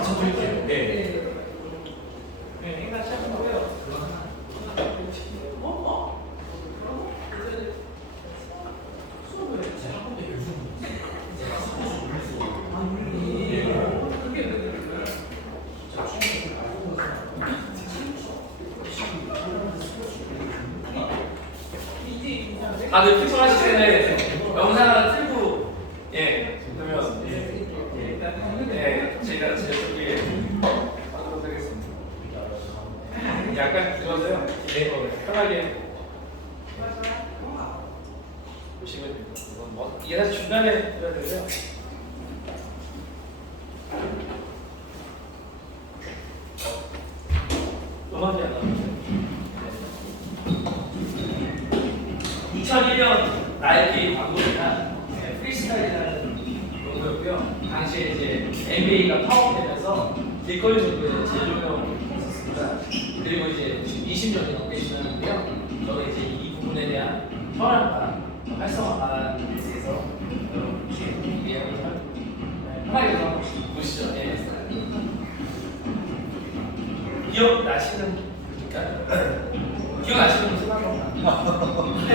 저 드릴게요. 네. 행사 시작하고요. 다들 필요하실 텐데 영상 하나 틀고 그러면 제가 제 소개 하도록 하겠습니다. 약간 길어서요. 편하게 보시면 됩니다. 이게 사실 중간에 해야 되고요. 음악이 안 나오죠. 2001년 나이키 광고이나 프리스타일이라는 용도였고요. 당시에 이제 NBA가 파업되면서 길거리 정도의 제조용을 했었습니다. 그리고 이제 20년이 넘게 지났는데요. 저는 이제 이 부분에 대한 현황과 활성화에 대해서 여러분께 이해를 편하게 한번 보시죠. 기억나시는 분일까요? 기억나시는 분 생각합니다. 네.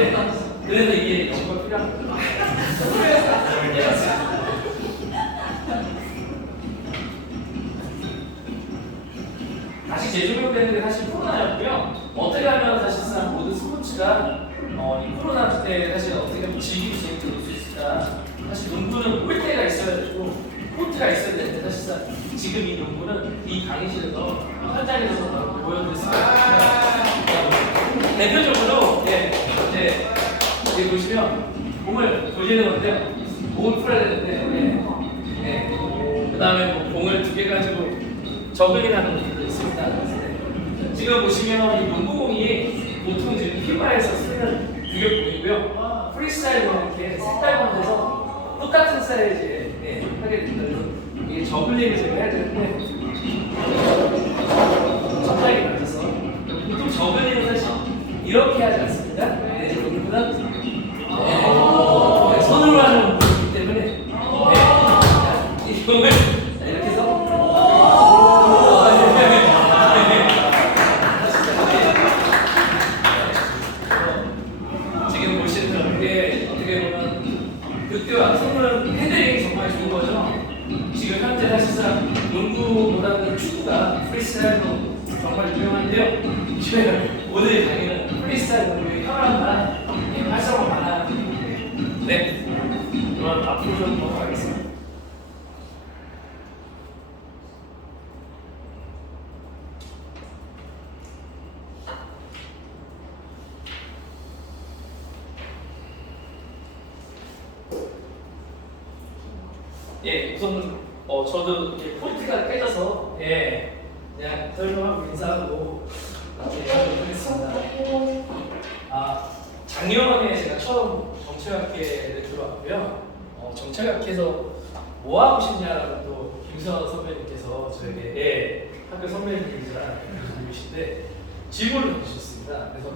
그래서 이게 연구가 필요합니다. 다시 재조명되는 게 사실 코로나였고요. 어떻게 하면 사실상 모든 스포츠가 이 코로나 때 사실 어떻게 하면 즐기고 재밌게 놀 수 있을까? 사실 농구는 올 때가 있어야 되고 코트가 있어야 되는데 사실상 지금 이 농구는 이 강의실에서 현장에서 보여드렸습니다. 대표적으로 여기 보시면 공을 돌리는 건데요. 공을 풀어야 되는데 그 다음에 뭐 공을 2개 가지고 저글링하는 것도 있습니다. 지금 보시면 이 농구공이 보통 지금 피바에서 쓰는 유격공이고요. 프리스타일로 이렇게 색깔별로 똑같은 사이즈에 하게 됩니다. 이게 저글링을 제가 해야 되는데 적당히 맞춰서 보통 저글링은 사실 이렇게 하지 않습니까? 농구는 손으로 하는 거기 때문에 이 공을 이렇게 해서 지금 보시는 게 어떻게 보면 그때와 손으로 핸들링이 정말 좋은 거죠. 지금 현재 사실상 농구보다는 축구가 프리스타일로 정말 유명한데요. 오늘 강의는 프리스타일 농구의 현황과 활성화 방안. 그럼 앞으로 좀 넘어가겠습니다. 우선 저도 포인트가 깨져서 그냥 설명하고 인사하고 하겠습니다. 작년에 제가 처음 정책학회를 들어왔고요. 정책학회에서 뭐 하고 싶냐라고 또 김수환 선배님께서 저에게 학교 선배님이시라 교수님이신데 질문을 던지셨습니다. 그래서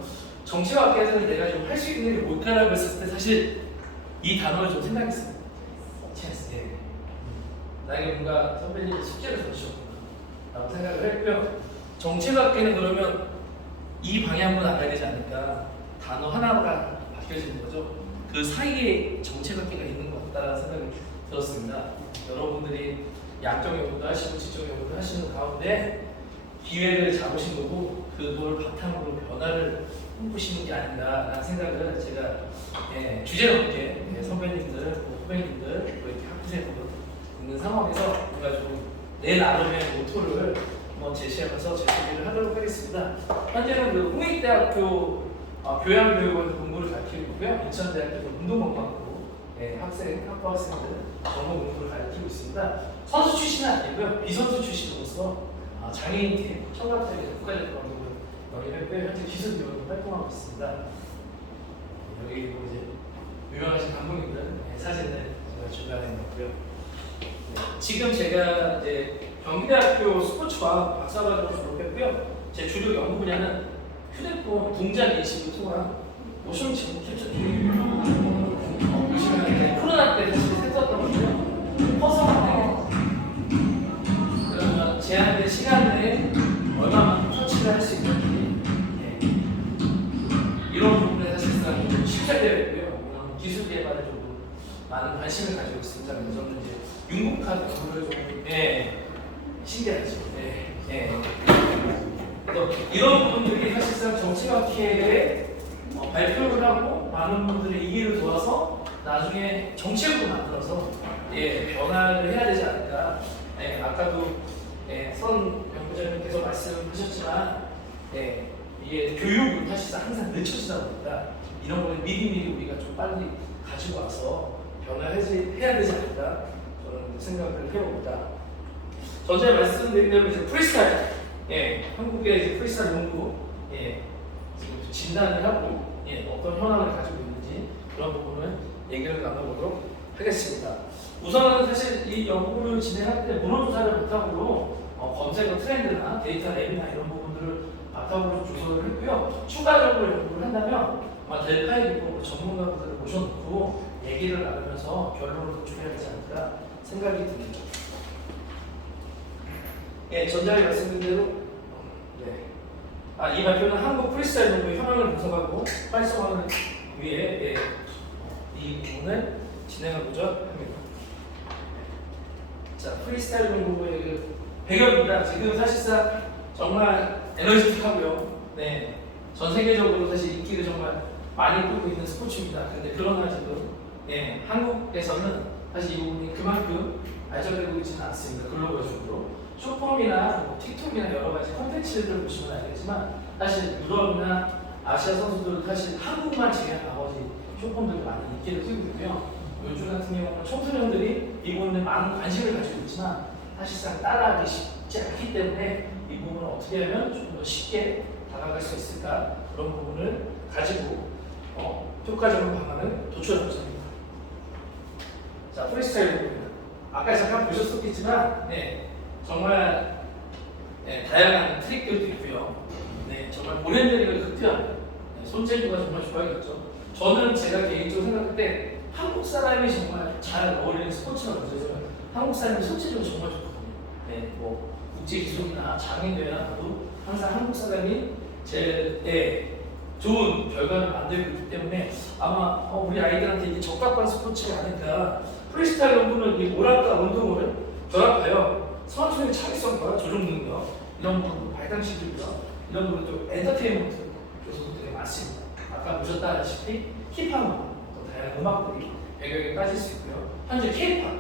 정책학회에서는 내가 좀 할 수 있는 게 뭘까라고 했을 때 사실 이 단어를 좀 생각했습니다. 찬스. 나에게 뭔가 선배님이 숙제를 던지셨구나 라고 생각을 했고요. 정책학회는 그러면 이 방향으로 나가야 되지 않을까. 단어 하나가 바뀌어지는 거죠. 그 사이에 정책학회가 있는 것 같다는 생각이 들었습니다. 여러분들이 양적 연구도 하시고 지적 연구도 하시는 가운데 기회를 잡으신 거고 그걸 바탕으로 변화를 꿈꾸시는 게 아닌가라는 생각을 제가 주제를 놓게 선배님들, 후배님들, 이렇게 학부생들 있는 상황에서 우리가 좀 내 나름의 모토를 한번 제시하면서 제 소개를 하도록 하겠습니다. 현재는 그 홍익대학교 교양교육원 공부를 가르치고 있고요. 인천대학교 운동건강부 학부 학생들 전공 공부를 가르치고 있습니다. 선수 출신은 아니고요. 비선수 출신으로서 장애인팀 청각장애 국가대표 감독을 영입했고요. 현재 기술위원으로 활동하고 있습니다. 여기 이제 유명하신 감독님들 사진을 제가 주변에 넣고요. 지금 제가 이제 경기대학교 스포츠과학 박사과정을 졸업했고요. 제 주력 연구 분야는 휴대폰 동작 인식을 통한 모션 지금 캡처 보시면 코로나 때 사실 했었던 거죠. 퍼서 만나게 그러면 시간 내에 얼마만큼 터치를 할 수 있는지 이런 부분에 사실상 실패되어 있고요. 이런 기술 개발에 좀 많은 관심을 가지고 있습니다. 그래서 저는 이제 융복한 연구를 좀 신기하죠. 그래서 이런 부분들이 사실상 정치학회에 발표를 하고 많은 분들의 이해를 도와서 나중에 정책으로 만들어서 변화를 해야 되지 않을까. 아까도 선 연구자님께서 말씀하셨지만 이게 교육은 사실상 항상 늦춰지다 보니까 이런 거를 미리미리 우리가 좀 빨리 가지고 와서 변화해야 되지 않을까 저는 생각을 해봅니다. 전에 말씀드린 대로 이제 프리스타일, 한국의 이제 프리스타일 연구, 지금 진단을 하고 어떤 현황을 가지고 있는지 그런 부분을 얘기를 나눠보도록 하겠습니다. 우선은 사실 이 연구를 진행할 때 문헌조사를 바탕으로 검색어 트렌드나 데이터 랩이나 이런 부분들을 바탕으로 조사를 했고요. 추가적으로 연구를 한다면 아마 델파이 기법으로 전문가분들을 모셔놓고 얘기를 나누면서 결론을 도출해야 되지 않을까 생각이 듭니다. 전자에 말씀드린 대로 이 발표는 한국 프리스타일 연구의 현황을 분석하고 활성화를 위해 이 부분을 진행하고자 합니다. 자, 프리스타일 연구의 그 배경입니다. 지금 사실상 정말 에너지틱하고요. 전 세계적으로 사실 인기를 정말 많이 끌고 있는 스포츠입니다. 근데 그러나 지금 한국에서는 사실 이 부분이 그만큼 발전되고 있지는 않습니다. 글로벌적으로. 쇼폼이나 틱톡이나 여러 가지 콘텐츠들을 보시면 알겠지만 사실 유럽이나 아시아 선수들은 사실 한국만 제외한 나머지 쇼폼들이 많이 인기를 끌고 있고요. 요즘 같은 경우는 청소년들이 이 부분에 많은 관심을 가지고 있지만 사실상 따라하기 쉽지 않기 때문에 이 부분을 어떻게 하면 좀 더 쉽게 다가갈 수 있을까 그런 부분을 가지고 효과적인 방안을 도출하고자 합니다. 자, 프리스타일 부분입니다. 아까 잠깐 보셨었겠지만 정말 다양한 트릭들도 있고요. 정말 오랜만에 극대화합니다. 손재주가 정말 좋아야겠죠. 저는 제가 개인적으로 생각할 때 한국 사람이 정말 잘 어울리는 스포츠가 뭐죠? 한국 사람이 손재주가 정말 좋거든요. 뭐 국제 기술이나 장애대회나 봐도 항상 한국 사람이 제일 좋은 결과를 만들고 있기 때문에 아마 우리 아이들한테 이게 적합한 스포츠가 아닐까. 프리스타일 연구는 이 오락과 운동을 결합하여 선수의 창의성과 조종 능력 이런 부분을 발달시키고요. 이런 부분은 또 엔터테인먼트 요소도 되게 많습니다. 아까 보셨다시피 힙합 또 다양한 음악들이 배경에 빠질 수 있고요. 현재 K-팝이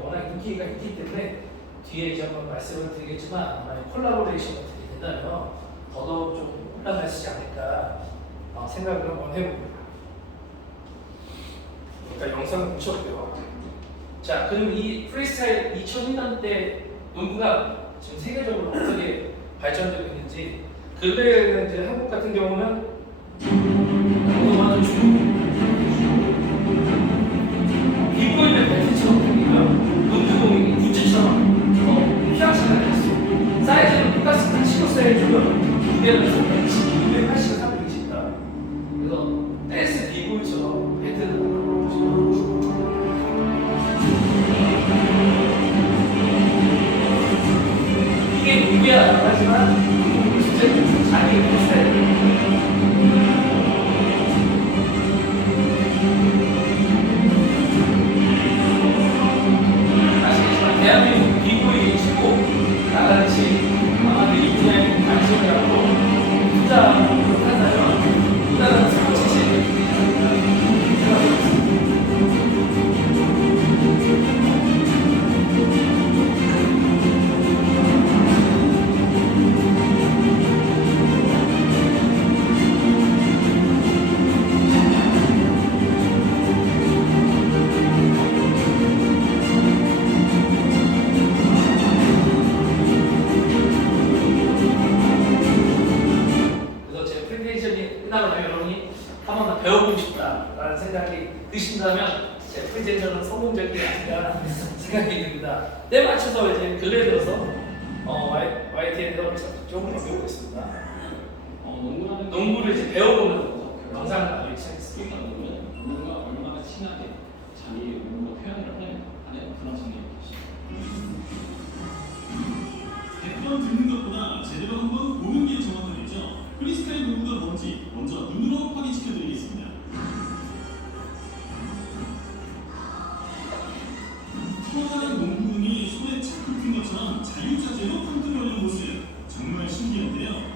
워낙 인기가 있기 때문에 뒤에 이제 한번 말씀을 드리겠지만 아마 콜라보레이션 같은 게 된다면 더더욱 좀 올라갈 수 있지 않을까 생각을 한번 해봅니다. 그러니까 영상을 보셨고요. 자, 그럼 이 프리스타일 2002년 때 농구가 지금 세계적으로 어떻게 발전되고 있는지 그때 이제 한국 같은 경우는 농구만은 비보이는 벨트처럼 생기고요. 농구공이 굿즈처럼 휘황찬 아니었어요. 사이즈는 똑같습니다. 15사이즈고요. 무게는 280을 320다. 그래서 댄스 비보이처럼 벨트를 보시면 이게 농구야 하지만 진짜 자기 스타일. 아시겠지만 대한민국 비보이 치고 나같이 아마도 이 분야에 관심을 갖고 투자를 한다면 투자는 스포츠지. 배워보고 싶다라는 생각이 드신다면 제 프레젠터는 성공적이 아닌가 생각이 듭니다. 때 맞춰서 이제 근래 들어서 YTN에서 조금 배우고 있습니다. 농구를 이제 배워보는 영상을 나중에 시작했습니다. 농구가 얼마나 친하게 자기의 농구 표현을 하는 그런 성향이 계시죠. 듣는 것보다 제대로 한번 보는 게 정확하겠죠. 프리스타일 농구가 뭔지 먼저 눈으로 확인시켜드리겠습니다. 투어하는 농구공이 손에 착 붙은 것처럼 자유자재로 컨트롤하는 모습 정말 신기한데요.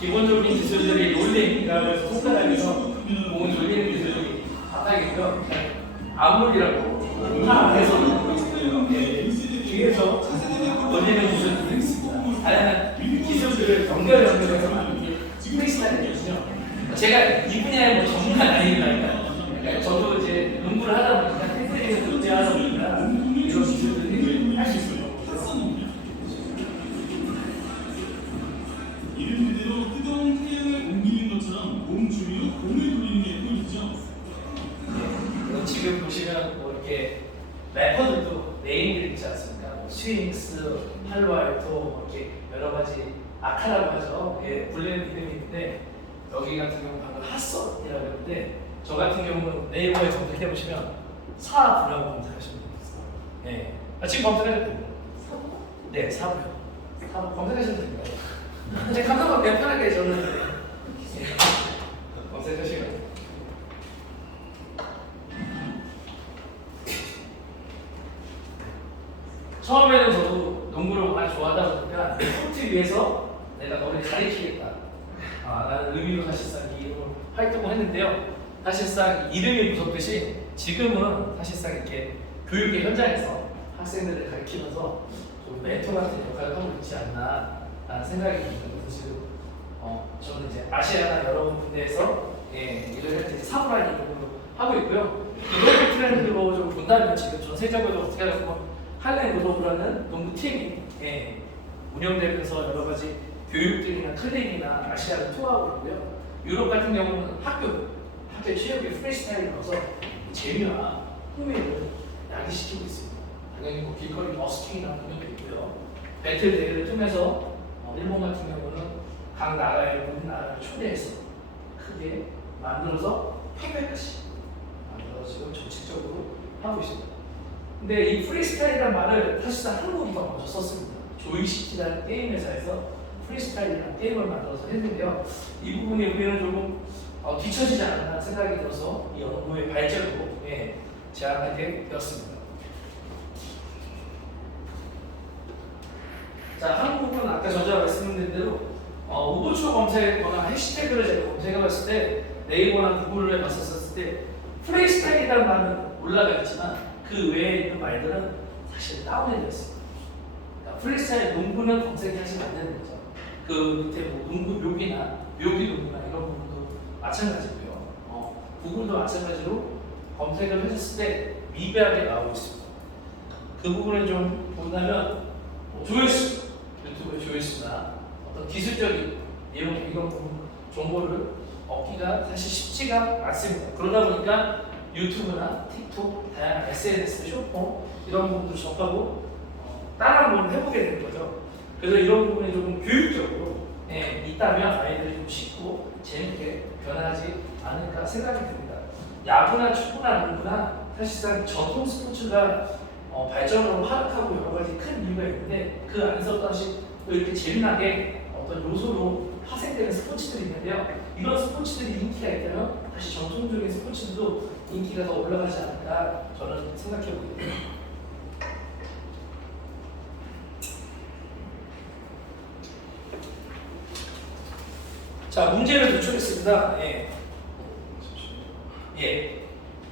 기본적인 기술들이 롤링이라 그래서 손가락에서 공을 돌리는 기술이 바닥이고요. 암물이라고 타 안에서 뒤에서 돌리는 기술들이 있습니다. 다양한 기술들을 연결해서 만든 게 프리스타일이거든요. 제가 이 분야에 뭐 전문가 아니니까 그러니까 저도 이제 농구를 하다 보니까 테크닉에서 문제하다 보니까 이런 기술들이 할 수 있어요. 이름 그대로 뜨거운 태양을 옮기는 것처럼 몸 주위로 공을 돌리는 게 포인트죠. 그럼 지금 보시면 뭐 이렇게 래퍼들도 네임들 있지 않습니까? 뭐 스윙스, 팔로알토 뭐 이렇게 여러 가지 아카라고 하죠. 예, 불리는 이름이 있는데 여기 같은 경우는 방금 핫선이라고 했는데 저 같은 경우는 네이버에 검색해 보시면 사부라고 검색하시면 됩니다. 예, 지금 검색하셔도 됩니다. 네, 사부요. 사부 검색하시면 됩니다. 제 감사합니다. 그냥 편하게 저는 예, 검색하시면. 처음에는 저도 농구를 많이 좋아하다 보니까 코트 위에서 내가 너를 가리키겠다 라는 의미로 사실상 이 이름을 활동을 했는데요. 사실상 이름이 무섭듯이 지금은 사실상 이렇게 교육의 현장에서 학생들을 가리키면서 좀 멘토 같은 역할을 하고 있지 않나 라는 생각이 듭니다. 그래서 지금 저는 이제 아시아나 여러 군데에서 일을 할 때 사무라이 이름으로 하고 있고요. 이런 트렌드로 좀 본다면 지금 전 세계적으로 어떻게 하면 할렘 글로브라는 농구팀이 운영되면서 여러 가지 교육들이나 클릭이나 아시아를 투어하고 있고요. 유럽 같은 경우는 학교 체육의 프리스타일을 넣어서 재미와 흥미를 야기시키고 있습니다. 당연히 뭐 길거리 버스킹이나 공연도 있고요. 배틀 대회를 통해서 일본 같은 경우는 각 나라의 모든 나라를 초대해서 크게 만들어서 팬백까지 만들어서 지금 정책적으로 하고 있습니다. 근데 이 프리스타일이라는 말을 사실상 한국이 더 먼저 썼습니다. 조이시티라는 게임 회사에서 프리스타일이라는 게임을 만들어서 했는데요. 이 부분이 우리는 조금 뒤처지지 않았나 생각이 들어서 이 연구의 발전으로 제안하게 되었습니다. 자, 한국은 아까 저자 말씀드린 대로 우부추 검색거나 해시태그를 제가 검색해봤을 때 네이버나 구글을 봤었을 때 프리스타일이라는 말은 올라가 있지만 그 외에 있는 말들은 사실 다운되어 있습니다. 그러니까 프리스타일 농구는 검색하시면 안 되는 거죠. 그 밑에 뭐 농구 묘기나 묘기 농구나 이런 부분도 마찬가지고요. 구글도 마찬가지로 검색을 하셨을 때 미비하게 나오고 있습니다. 그 부분을 좀 본다면 조회수, 유튜브의 조회수나 어떤 기술적인 이런 부분 정보를 얻기가 사실 쉽지가 않습니다. 그러다 보니까 유튜브나 틱톡, 다양한 SNS, 쇼폼 이런 부분도 접하고 따라 한번 해보게 되는 거죠. 그래서 이런 부분이 조금 교육적으로 있다면 아이들이 좀 쉽고 재밌게 변하지 않을까 생각이 듭니다. 야구나 축구나 농구나 사실상 전통 스포츠가 발전으로 하락하고 여러 가지 큰 이유가 있는데 그 안에서 다시 또 이렇게 재미나게 어떤 요소로 파생되는 스포츠들이 있는데요. 이런 스포츠들이 인기가 있다면 다시 전통적인 스포츠도 인기가 더 올라가지 않을까 저는 생각해 보거든요. 자, 문제를 도출했습니다.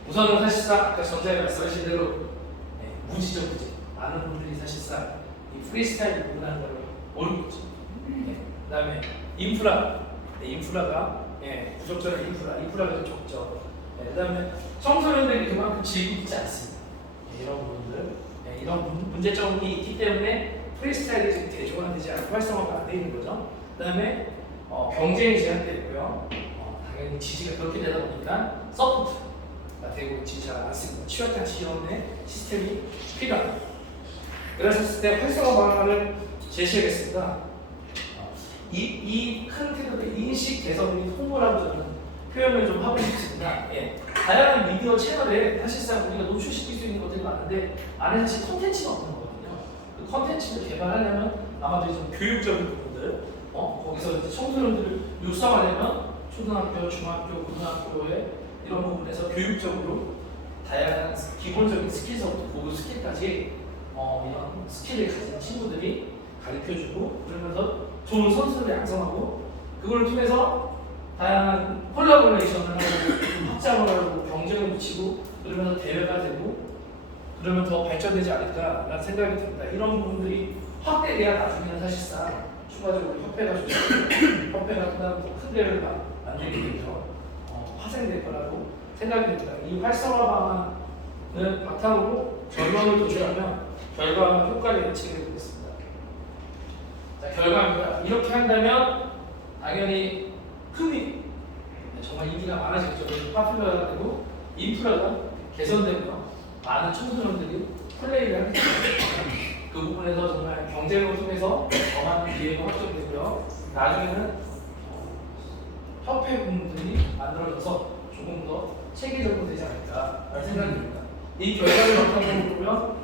우선은 사실상 아까 전자에 말씀하신 대로 무지죠, 무지. 많은 분들이 사실상 이 프리스타일 농구라는 걸 모르고 있죠. 그 다음에 인프라가 부적절한 인프라가 좀 적죠. 그 다음에 청소년들이 그만큼 즐기고 있지 않습니다. 이런 부분들, 이런 문제점이 있기 때문에 프리스타일이 지금 대중화되지 않고 활성화가 안 되어 있는 거죠. 그 다음에 경쟁이 제한되어 있고요. 당연히 지지가 그렇게 되다 보니까 서포트가 되고 있지 잘 않습니다. 취약한 지원의 시스템이 필요합니다. 그랬을 때 활성화 방안을 제시하겠습니다. 이 큰 틀의 인식 개선 및 홍보라고 저는 표현을 좀 하고 싶습니다. 다양한 미디어 채널에 사실상 우리가 노출시킬 수 있는 것들이 많은데 안에 사실 콘텐츠가 없는 거거든요. 그 콘텐츠 콘텐츠를 개발하려면 아마도 좀 교육적인 부분들, 거기서 이제 청소년들을 육성하려면 초등학교, 중학교, 고등학교에 이런 부분에서 교육적으로 다양한 기본적인 스킬서부터 고급 스킬까지 이런 스킬을 가진 친구들이 가르쳐주고 그러면서 좋은 선수를 양성하고 그걸 통해서 다양한 콜라보레이션을 하고 확장을 하고 경쟁을 붙이고 그러면서 대회가 되고 그러면 더 발전되지 않을까라는 생각이 듭니다. 이런 부분들이 확대돼야 나중에는 사실상 추가적으로 협회가 좋고 협회가 큰 대회를 만들게 되죠. 파생될 거라고 생각이 됩니다. 이 활성화 방안을 바탕으로 전망을 도출하면 결과와 효과를 예측해 보겠습니다. 자, 결과입니다. 이렇게 한다면 당연히 흔히 정말 인기가 많아지겠죠. 파퓰러가 되고 인프라가 개선되며 많은 청소년들이 플레이를 하게 됩니다. 그 부분에서 정말 경쟁을 통해서 더 많은 기회가 확정되고요. 나중에는 협회 부분들이 만들어져서 조금 더 체계적으로 되지 않을까 생각이 듭니다. 이 결과를 바탕으로 보면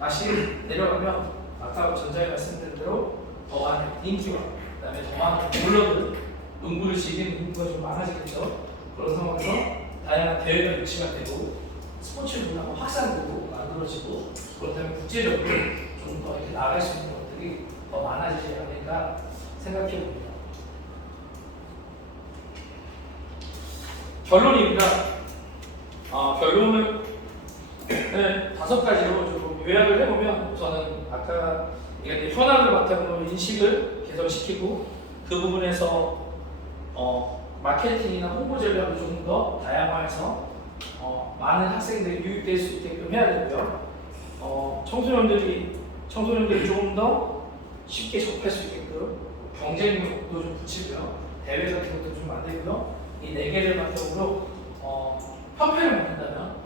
다시 내려가면 아까 전자에 말씀드린 대로 더 많은 인기와 그다음에 더 많은 몰러들 농구를 즐기는 인구가 좀 많아지겠죠. 그런 상황에서 다양한 대회가 유치가 되고 스포츠 문화가 확산되고 만들어지고 그렇다면 국제적으로 좀 더 이렇게 나아갈 수 있는 것들이 더 많아지지 않을까 생각해 봅니다. 결론입니다. 결론을 5가지로 좀 요약을 해보면 저는 아까 현황을 바탕으로 인식을 개선시키고 그 부분에서 마케팅이나 홍보 전략을 조금 더 다양화해서 많은 학생들이 유입될 수 있게끔 해야 되고요. 청소년들이 조금 더 쉽게 접할 수 있게끔 경쟁력도 좀 붙이고요. 대회 같은 것도 좀 만들고요. 이 4개를 바탕으로 협회를 만든다면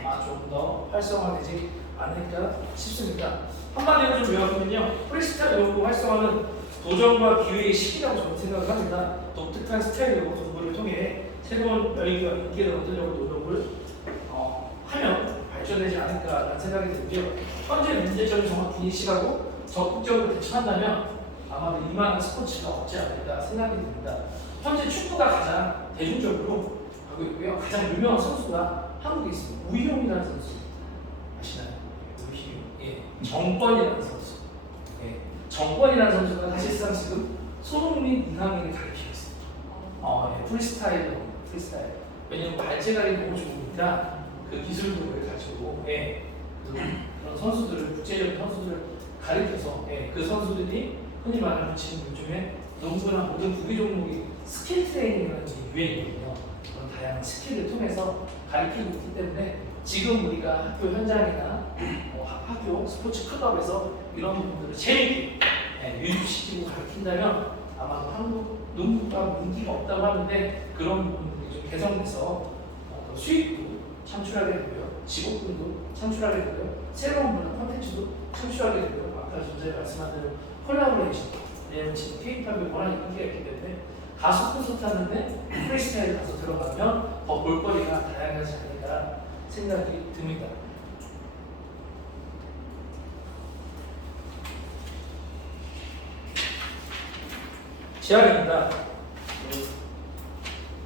아마 좀 더 활성화되지 않을까 싶습니다. 한마디로 좀 요약하면요. 프리스타일 농구 활성화는 도전과 기회의 시기라고 저는 생각을 합니다. 독특한 스타일로 농구를 통해 새로운 열기와 인기를 얻으려고 노력을 하면 발전되지 않을까라는 생각이 들고요. 현재 문제점을 정확히 인식하고 적극적으로 대처한다면 아마도 이만한 스포츠가 없지 않을까 생각이 듭니다. 현재 축구가 가장 대중적으로 하고 있고요. 가장 유명한 선수가 한국에 있습니다. 우희용이라는 선수 아시나요? 우희용. 예. 정권이라는 선수. 예. 정권이라는 선수가 사실상 지금 손흥민, 이강인을 가르치고 있습니다. 예. 프리스타일. 왜냐면 발재간이 너무 좋으니까 그 기술들을 가지고 그런 선수들을 국제적인 선수들을 가르쳐서 그 선수들이 흔히 말하는 지금 요즘에 농구나 모든 구기 종목이 스킬 트레이닝이라는 게 유행이거든요. 그런 다양한 스킬을 통해서 가르치고 있기 때문에 지금 우리가 학교 현장이나 학교 스포츠 클럽에서 이런 부분들을 재밌게 유입시키고 가르친다면 아마도 한국 농구가 인기가 없다고 하는데 그런 부분들이 좀 개선돼서 수익도 창출하게 되고요. 직업군도 창출하게 되고요. 새로운 문화 콘텐츠도 창출하게 되고요. 아까 전에 말씀한 대로 콜라보레이션. 왜냐면 지금 K-팝이 워낙 인기가 있기 때문에 가수 콘서트 하는데 프리스타일 가서 들어가면 더 볼거리가 다양하지 않을까 생각이 듭니다. 제안입니다.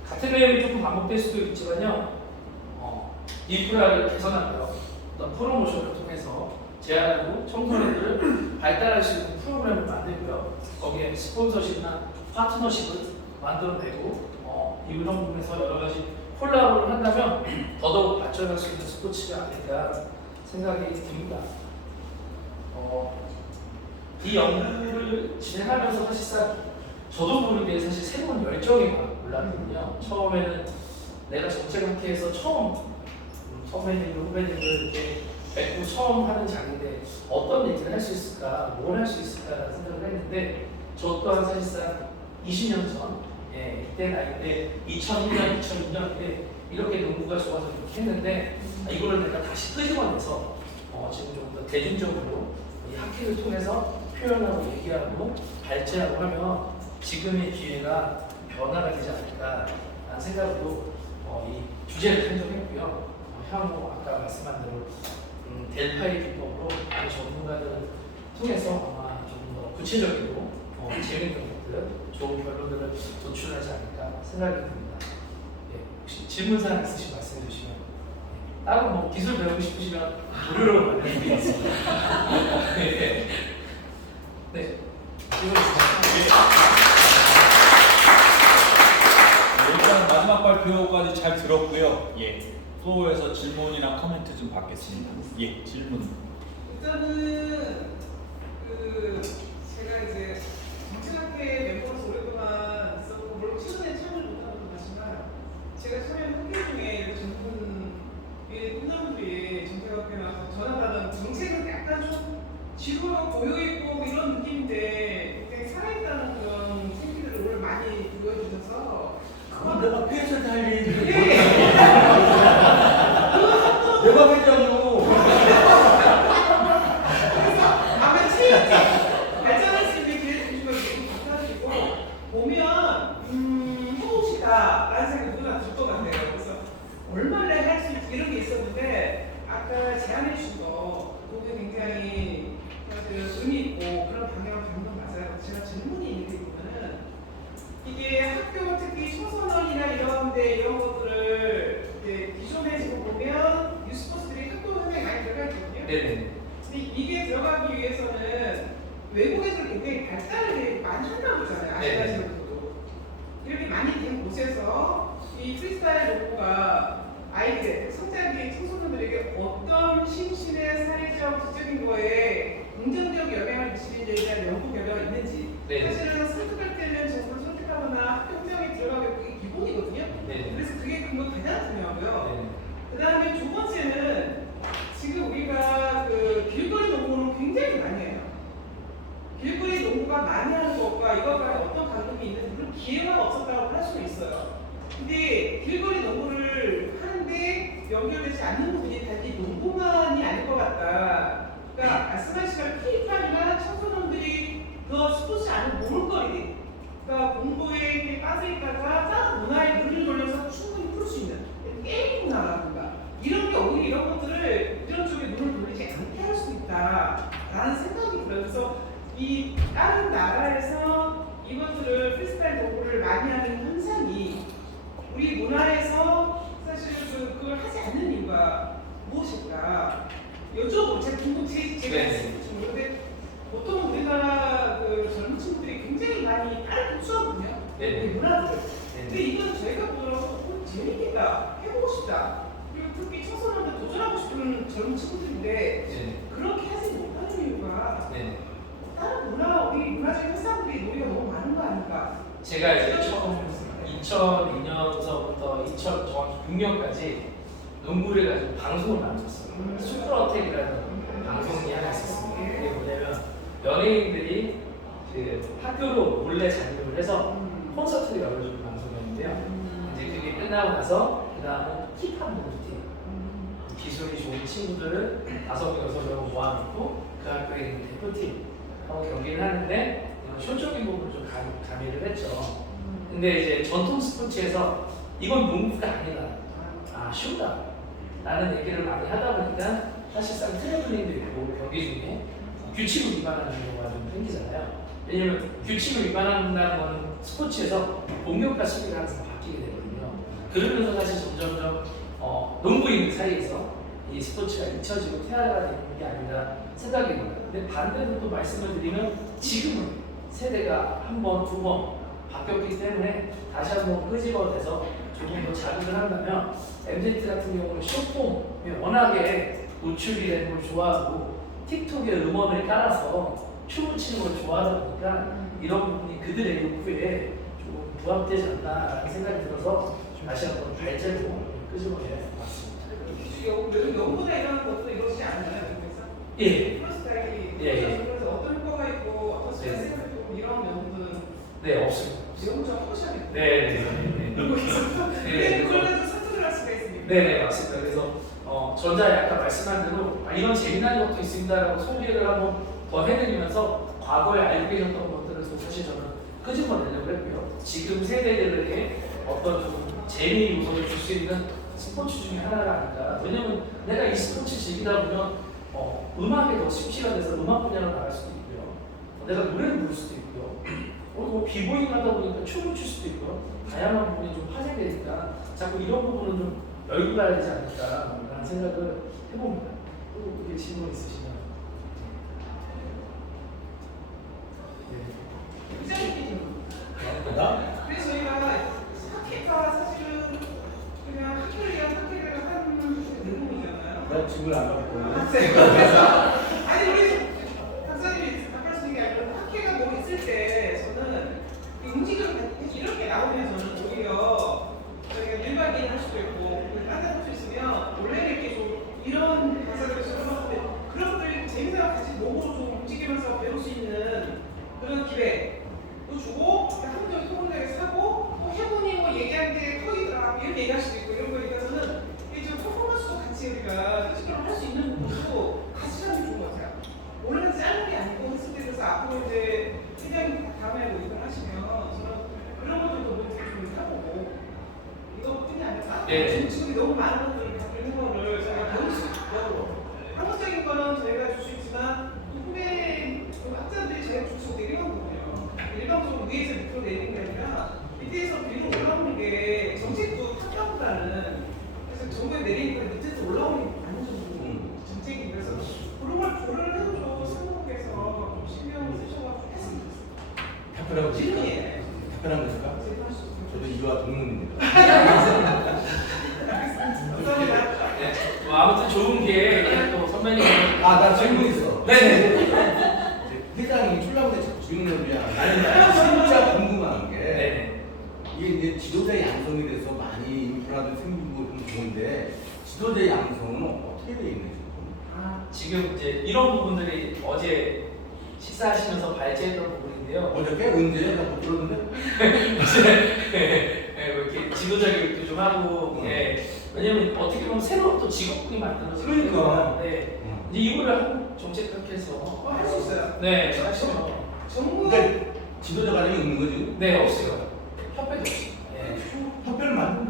같은 내용이 조금 반복될 수도 있지만요. 인프라를 개선하고요. 어떤 프로모션을 통해서 제안하고 청소년들을 발달할 수 있는 프로그램을 만들고요. 거기에 스폰서십이나 파트너십을 만들어내고 이런 부분에서 여러 가지 콜라보를 한다면 더더욱 발전할 수 있는 스포츠가 아닐까 생각이 듭니다. 이 연구를 진행하면서 사실상 저도 모르게 사실 새로운 열정이 막 올랐거든요. 처음에는 내가 정책학회에서 처음 선배님들, 후배님들 이렇게 뵙고 처음 하는 자리인데 어떤 얘기를 할 수 있을까, 뭘 할 수 있을까라는 생각을 했는데 저 또한 사실상 20년 전, 이때 나이 때 2001년, 2002년 때 이렇게 농구가 좋아서 이렇게 했는데 이거를 내가 다시 끄집어내서 지금 좀 더 대중적으로 이 학회를 통해서 표현하고 얘기하고 발제하고 하면 지금의 기회가 변화가 되지 않을까라는 생각으로 이 주제를 선정했고요. 향후 아까 말씀한 대로 델파이 기법으로 많은 전문가들을 통해서 아마 좀 더 구체적이고 재밌는 것들, 좋은 결론들을 도출하지 않을까 생각이 듭니다. 예, 혹시 질문사항 있으시면 말씀해 주시면 따로 뭐 기술 배우고 싶으시면 무료로 만나드리고 있습니다. 네, 네. 질문 있으세요? 일단 마지막 발표까지 잘 들었고요. 예. 플로어에서 질문이나 코멘트 좀 받겠습니다. 예, 질문. 일단은 제가 이제 정치학회 멤버로서 오랫동안 있었고 물론 최근에 참여를 못하는 건 하지만 제가 참여한 학회 중에 전문의 팀장들이 정치학회 나와서 전화받은 정책은 약간 좀 지루하고 고요있고 이런 느낌인데 굉장히 살아있다는 그런 생기를 오늘 많이 보여주셔서 그건 내가 피해서 할 일인데 네. 내가 회장이요. 그래서 아마 체인지 발전할 수 있는 기회를 주시고 너무 감사드리고 보면 해봅시다라는 생각이 누구나 들 것 같아요. 그래서 얼마나 할 수 있지 이런 게 있었는데 아까 제안해 주신 거 그게 굉장히 사실 의미 있고 그런 방향을 가는 건 맞아요. 제가 질문이 있는데 보면은 이게 학교 특히 초선언이나 이런 것들을 이제 기존에 지금 보면 뉴스포스들이 학교 현장에 많이 들어가 있거든요. 네네. 근데 이게 들어가기 위해서는 외국에서 굉장히 발달을 많이 했나 보잖아요. 아시다시피 이렇게 많이 된 곳에서 이 프리스타일 농구가 아이들, 성장기 청소년들에게 어떤 심신의 사회적, 지적인 거에 긍정적 영향을 미치는지에 대한 연구 결과가 있는지 네. 사실은 선택할 때는 정보를 선택하거나 학교 환경에 들어가면 그게 기본이거든요. 네. 그래서 그게 그거 가장 중요하고요. 네. 그 다음에 두 번째는 지금 우리가 그 길거리 농구를 굉장히 많이 해요. 길거리 농구가 많이 하는 것과 이것과 어떤 관계이 있는지 물론 기회가 없었다고 할 수는 있어요. 근데 길거리 농구를 하는데 연결되지 않는 부분이 단지 농구만이 아닐 것 같다. 그러니까 말씀하신 대로 K-팝이나 청소년들이 더 스포츠 안에 몰거리, 그러니까 공부에 빠져있다가 다른 문화에 눈을 돌려서 충분히 풀 수 있는 게임 문화라든가 이런 게 오히려 이런 것들을 이런 쪽에 눈을 돌리지 않게 할 수 있다라는 생각이 들어요. 그래서 이 다른 나라에서 이것들을 프리스타일 농구를 많이 하는 현상이 우리 문화에서 사실 그걸 하지 않는 이유가 무엇일까? 여쭤보고 제가 제가 네. 근데 보통 우리나라 그 젊은 친구들이 굉장히 많이 다른 수하거든요. 네. 문화들. 네. 근데 이건 저희가 보더라도 재밌겠다, 해보고 싶다. 그리고 특히 청소년들 도전하고 싶은 젊은 친구들인데 네. 그렇게 하지 못하는 이유가 네. 다른 문화, 우리 문화적인 현상들이 노리가 너무 많은 거 아닐까? 제가 이제 처음 2002년서부터 2000 정확히 6년까지 농구를 가지고 방송을 만들었어요. 슈퍼어택이라는 방송이 하나 있었습니다. 그게 뭐냐면 연예인들이 그 학교로 몰래 잔입을 해서 콘서트를 열어주는 방송이었는데요. 이제 그게 끝나고 나서 그 다음은 힙합 농구팀 기술이 좋은 친구들을 5명, 6명 모아놓고 그 학교에 있는 대표팀 하고 경기를 하는데 쇼적인 부분을 좀 가미를 했죠. 근데 이제 전통 스포츠에서 이건 농구가 아니다, 슈다 라는 얘기를 많이 하다 보니까 사실상 트래블링도 있고 경기 중에 규칙을 위반하는 경우가 좀 생기잖아요. 왜냐면 규칙을 위반한다는 건 스포츠에서 공격과 수비가 항상 바뀌게 되거든요. 그러면서 사실 점점점 농구인 사이에서 이 스포츠가 잊혀지고 퇴화가 되는 게 아닌가 생각이 듭니다. 근데 반대로 또 말씀을 드리면 지금은 세대가 한 번, 두 번 바뀌었기 때문에 다시 한번 끄집어내서 조금 더 자극을 한다면 MZ 같은 경우는 숏폼이 워낙에 노출이 되는 걸 좋아하고 틱톡에 음원을 깔아서 춤을 추는 걸 좋아하다 보니까 이런 부분이 그들의 욕구에 조금 부합되지 않나라는 생각이 들어서 다시 한번 발제로 끄집어내 봤습니다. 연구나 이런 것도 이것이 아니잖아요. 예. 프로스타일이 예. 그래서 어떤 효과가 있고 어떤 스트레스가 있고 이런 연구는 네, 없습니다. 연구 좀 하셔야겠네요. 네. 그리고 있어서 네, 근데 그걸로 선택을 할 수가 있습니다. 네, 맞습니다. 그래서 전자에 아까 말씀한 대로 이런 재미난 것도 있습니다라고 소개를 한번 더 해드리면서 과거에 알고 계셨던 것들을 또 사실 저는 끄집어내려고 했고요. 지금 세대들에게 어떤 좀 재미 요소를 줄 수 있는 스포츠 중에 하나가 아닐까. 왜냐면 내가 이 스포츠 즐기다 보면 음악에 더 심취가 돼서 음악 분야로 나갈 수도 있고요. 내가 노래를 부를 수도 있고요. 뭐 비보잉 하다 보니까 춤을 출 수도 있고요. 다양한 부분이 좀 파생되니까 자꾸 이런 부분은 좀 열고 가야 되지 않을까라는 생각을 해봅니다. 또 이렇게 질문 있으시면. 이장님 나? 그래서 저희가 학회가 사실은 그냥 학회를 하는 내용이잖아요. 나 집을 안 가고 그래서 아니 우리 박사님이 아까 쓰는 게 아니라 학회가 뭐 있을 때 저는 움직임을 이렇게 나오면 저는 오히려 저희가 일반인 할 수도 있고 딴데 할수 있으면 원래 이렇게 좀 이런 박사들을 수업하는데 그런 것들 재미나고 같이 몸으로 좀 움직이면서 배울 수 있는 그런 기회도 주고 한번 토론회를 사고 또 해보니 뭐 얘기하는 게 터이더라 이런 얘기할 수도 있고 이런 거니까 저는 이게 좀 퍼포먼스도 같이 우리가 실제로 할 수 있는 부분도 같이 하는 게 좋은 것 같아요. 원래는 짜는 게 아니고 했을 때 그래서 앞으로 이제 회장님 다음에 뭐 이걸 하시면 저는 그런 것들도 뭐 좀 해보고 이것뿐이 아니라 네. 지금 너무 많은 것들을 갖고 있는 거를 저희가 배울 수 있고 학문적인 거는 저희가 줄 수 있지만 후배 학자들이 저희가 줄 수 없게 내려오거든요. 일방적으로 위에서 밑으로 내리는 게 아니라 밑에서 위로 올라오는 게 정책도 탑다운보다는 그래서 정부에 내리는 거 밑에서 올라오는 게 많은 정도 정책이 그래서 그런 걸 조언을 해도 상국에서 좀 신경을 쓰셔가지고 했으면 좋겠어요. 답변하고 질문이에요. 답변하고 있을까? 저도 이와 동문입니다. 감사합니다. 네. 뭐 아무튼 좋은 게 또 선배님. 나 질문 있어. 네네. 회장이 출라운드 질문이야. 나는 진짜 궁금한 게 네. 이게 이제 지도자 양성에 대해서 많이 인프라도 생기고 좀 좋은데 지도자 양성은 어떻게 돼 있는지. 지금 이제 이런 부분들이 어제 식사하시면서 발제했던 부분인데요. 어저께 언제? 나못 들었는데? 네, 뭐 이렇게 지도자 교육도 좀 하고, 네. 왜냐면 어떻게 보면 새로운 또 직업군이 만들어지고, 그러니까. 네. 이제 이거를 한국 정책학회에서 할 수 있어요. 네, 하시죠. 정부 근데 지도자 과정이 없는 거지? 네, 없어요. 협회도 없어요. 네. 협회를 만든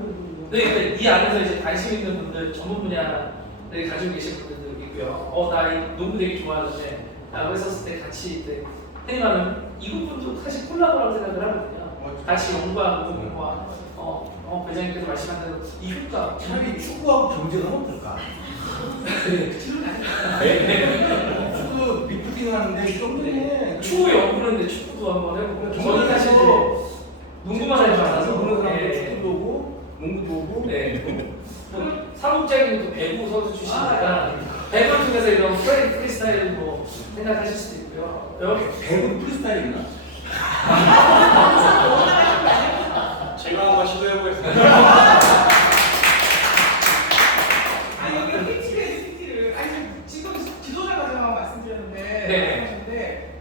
거지. 네, 이 안에서 이제 관심 있는 분들, 전문 분야를 가지고 계신 분들도 있고요. 나 이 농구 되게 좋아하는데, 라고 했었을 때 같이 이제 회의하면 이 부분도 사실 콜라보라고 생각을 하거든요. 같이 연구하고, 회장님께서 말씀한 대로 이 효과. 차라리 축구하고 경제가 어떨까? 축구 리프팅 하는데 이 정도네. 축구 연구는데 축구도 한번 해보고, 저는 저는 사실 사실 이제 농구만 할 줄 알아서 보는 사람들 네. 축구도 오고 농구도 오고. 네. 사무장님도 배구 선수 출신이니까 배구 중에서 이런 프리스타일 뭐 생각하실 수도 있고요. 여기 배구 프리스타일이나? 제가 한번 시도해보겠습니다. 아니 여기 PT를 아니 지금 지도자 과정 말씀드렸는데 네.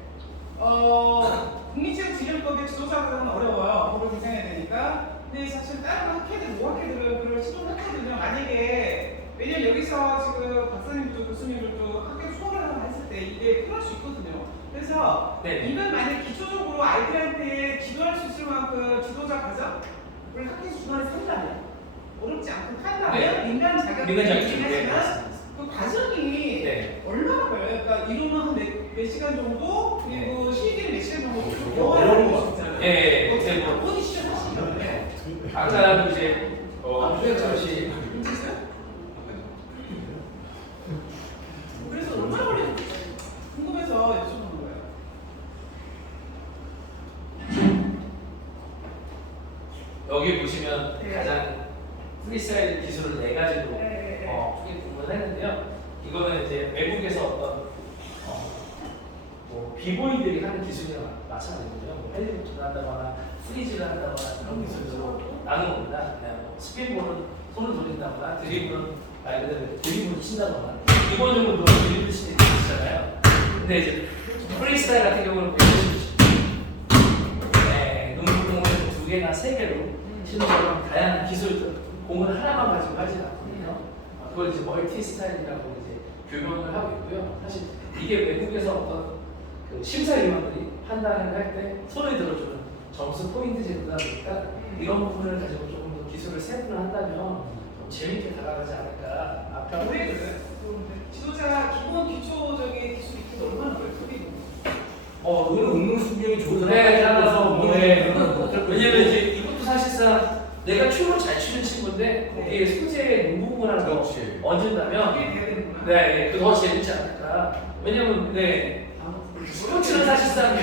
국민체육진흥법의 지도자 과정은 어려워요. 법을 개정해야 되니까. 근데 사실 다른 학회들, 모학회들은 그걸 시도했거든요. 만약에 왜냐면 여기서 지금 박사님도 교수님들도 학교 수업을 하거나 했을 때 이게 필요할 수 있거든요. 그래서 네. 이건 만약 기초적으로 아이들한테 지도할 수 있을 만큼 지도자 과정을 학교 중간에 산다면 어렵지 않고 한다면 네. 민간 자격이 민간 자격증. 있긴 네, 하지만 맞습니다. 그 과정이 네. 얼마나 걸려요? 그러니까 이론은 한 몇 시간 정도 그리고 실기는 몇 시간 정도 좀 어려운 배워야 거 있잖아요. 예, 어떻게 뭐 본인 시험하시는 거예요? 아까도 이제 후배자시 그래서 얼마나 걸리는지 궁금해서 여쭤보는 거예요. 여기 보시면 네. 가장 프리스타일 기술을 네 가지로 네. 크게 구분을 했는데요. 이거는 이제 외국에서 어떤 뭐 비보이들이 하는 기술이랑 마찬가지고요. 뭐 헬리부트를 한다거나 프리즈를 한다거나 이런 기술로 나눈 겁니다. 뭐 스피드볼은 손을 돌린다거나 드리블은 말 그대로 드리블을 친다거나 기본적으로 드리블 치는 게 있잖아요. 근데 이제 프리스타일 같은 경우는 보여주시죠. 네, 농구공을 2개나 3개로 치는 것처럼 다양한 기술들 공을 하나만 가지고 하지 않거든요. 그걸 이제 멀티 스타일이라고 이제 교명을 하고 있고요. 사실 이게 외국에서 어떤 그 심사위원들이 판단을 할 때 손을 들어주는 점수 포인트 제도다 보니까 이런 부분을 가지고 조금 더 기술을 세분을 한다면 좀 재밌게 다가가지 않을까. 앞에 왜 그래요? 지도자 기본 기초적인 기술 익히는 얼마나 넓게 오늘 운동 신경이 좋은 네, 사람이라서 왜냐면 이제 이것도 사실상 내가 춤을 잘 추는 친구인데 거기에 소재 농구라는 거 그렇지. 얹은다면 그게 돼야 되는구나. 네, 그더 재밌지 않을까. 왜냐면 네, 스포츠는 사실상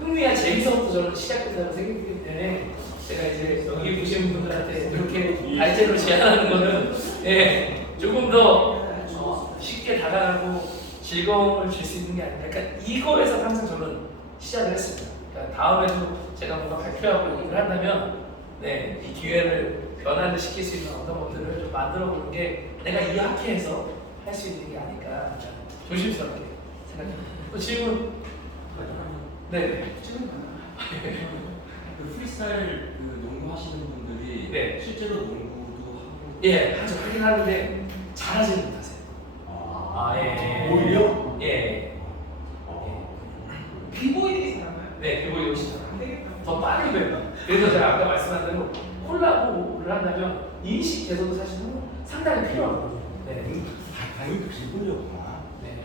흥미와 재미서부터 저는 시작된다고 생각하기 때문에 제가 이제 여기 보시는 분들한테 이렇게 발제로 제안하는 거는 예, 조금 더 쉽게 다가가고 즐거움을 줄 수 있는 게 아니라 그러니까 이거에서 항상 저는 시작을 했습니다. 그러니까 다음에도 제가 뭔가 발표하고 얘기를 한다면 네, 이 기회를 변화를 시킬 수 있는 어떤 것들을 좀 만들어 보는 게 내가 이 학회에서 할 수 있는 게 아닐까 조심스럽게 생각합니다. 또 질문? 네. 질문 많아. 그 프리스타일 그 농구 하시는 분들이 네. 실제로 농구도 하고 예, 하죠. 하긴 하는데 잘하지는 못하세요. 예. 오히려? 예. 비보이들이 잘하나요? 네, 그리고 역시 안 되겠다. 더 빨리 배워요. 그래서 제가 아까 말씀한 대로 콜라보를 한다면 인식 개선도 사실은 상당히 필요하거든요. 네. 당연히 기본이었구나. 네.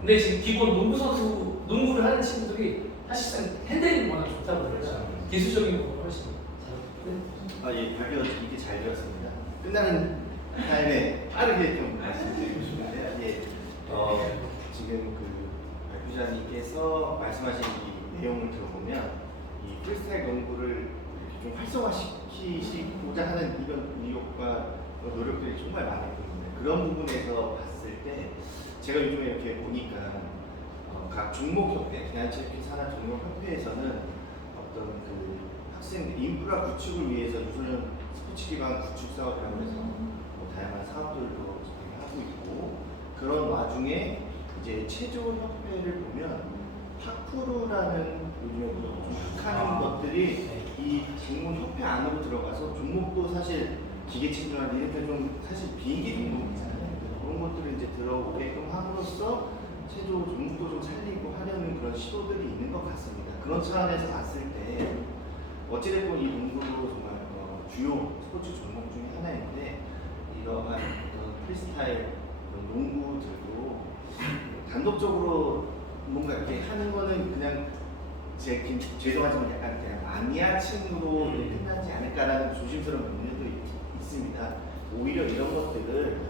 근데 지금 기본 농구 선수, 농구를 하는 친구들이 사실상 핸들링이 워낙 좋다 보니까 기술적인 부분을 훨씬 잘. 예, 발표 이게 잘 되었습니다. 끝나는 타임에 빠르게 좀 말씀드리고 싶은데요. 예, 지금 그 발표자님께서 말씀하신 이 내용을 들어보면 이 프리스타일 농구를 이렇게 좀 활성화시키고자 하는 이런 의욕과 노력들이 정말 많았거든요. 그런 부분에서 봤을 때 제가 요즘에 이렇게 보니까 각 종목협회, 대한체육회사나 종목협회에서는 어떤 그 학생 인프라 구축을 위해서 유소년 스포츠 기반 구축 사업이라고 해서 뭐 다양한 사업들도 하고 있고 그런 와중에 이제 체조 협회를 보면 파쿠르라는 요즘에 좀 하는 것들이 이 종목 협회 안으로 들어가서 종목도 사실 기계 체조나 이렇게 좀 사실 비기 종목이잖아요. 그런 것들을 이제 들어오게끔 함으로써 체조 종목도 좀 살리고 하려는 그런 시도들이 있는 것 같습니다. 그런 차원에서 봤을 때 어찌됐건 이 농구도 정말 주요 스포츠 종목 중에 하나인데 이러한 어떤 프리스타일 농구들도 단독적으로 뭔가 이렇게 하는 거는 그냥 죄송하지만 약간 그냥 마니아층으로 끝나지 않을까라는 조심스러운 면도 있습니다. 오히려 이런 것들을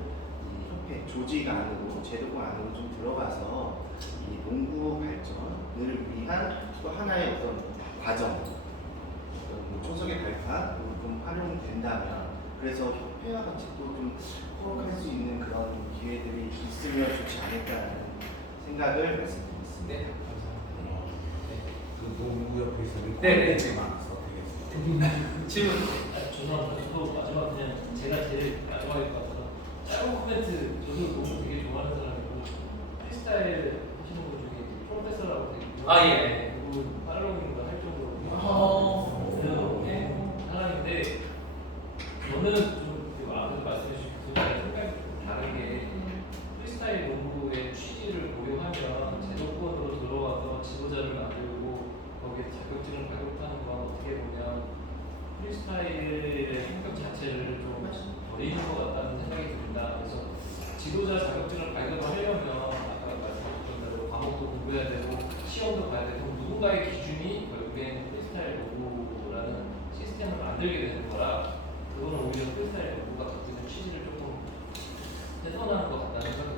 이 협회 조직 안으로 제도권 안으로 좀 들어가서 이 농구 발전을 위한 또 하나의 어떤 과정, 초석의 발판으로 좀 활용된다면 그래서 협회와 같이 또 좀 호흡할 수 있는 그런 기회들이 있으면 좋지 않을까라는 생각을 말씀드리겠습니다. 네, 감사합니다. 그 농구협회에서는 네. 콘텐츠가 많아서 되게 질문. 죄송합니다. 저도 마지막 그냥 제가 제일 마지막일 것 같아서 짧은 코멘트 저도 농구 되게 좋아하는 사람이고 프리스타일 하시는 분 중에 프로페서라고 되게 아, 예. 그분 팔로우인가 할 정도로 네. 사람인데 저는 좀 앞에서 말씀해 주신 그분의 생각이 좀 다른 게 프리스타일 농구의 취지를 고려하면 제도권으로 들어와서 지도자를 만들고 거기에 자격증을 발급하는 건 어떻게 보면 프리스타일의 성격 자체를 좀 버리는 것 같다는 생각이 듭니다. 그래서 지도자 자격증을 발급을 하려면 아까 말씀하셨던 대로 과목도 공부해야 되고 시험도 봐야 되고 누군가의 기준이 결국엔 프리스타일 농구라는 시스템을 만들게 되는 거라 그거는 오히려 프리스타일 농구가 가지는 취지를 조금 훼손하는 것 같다는 생각이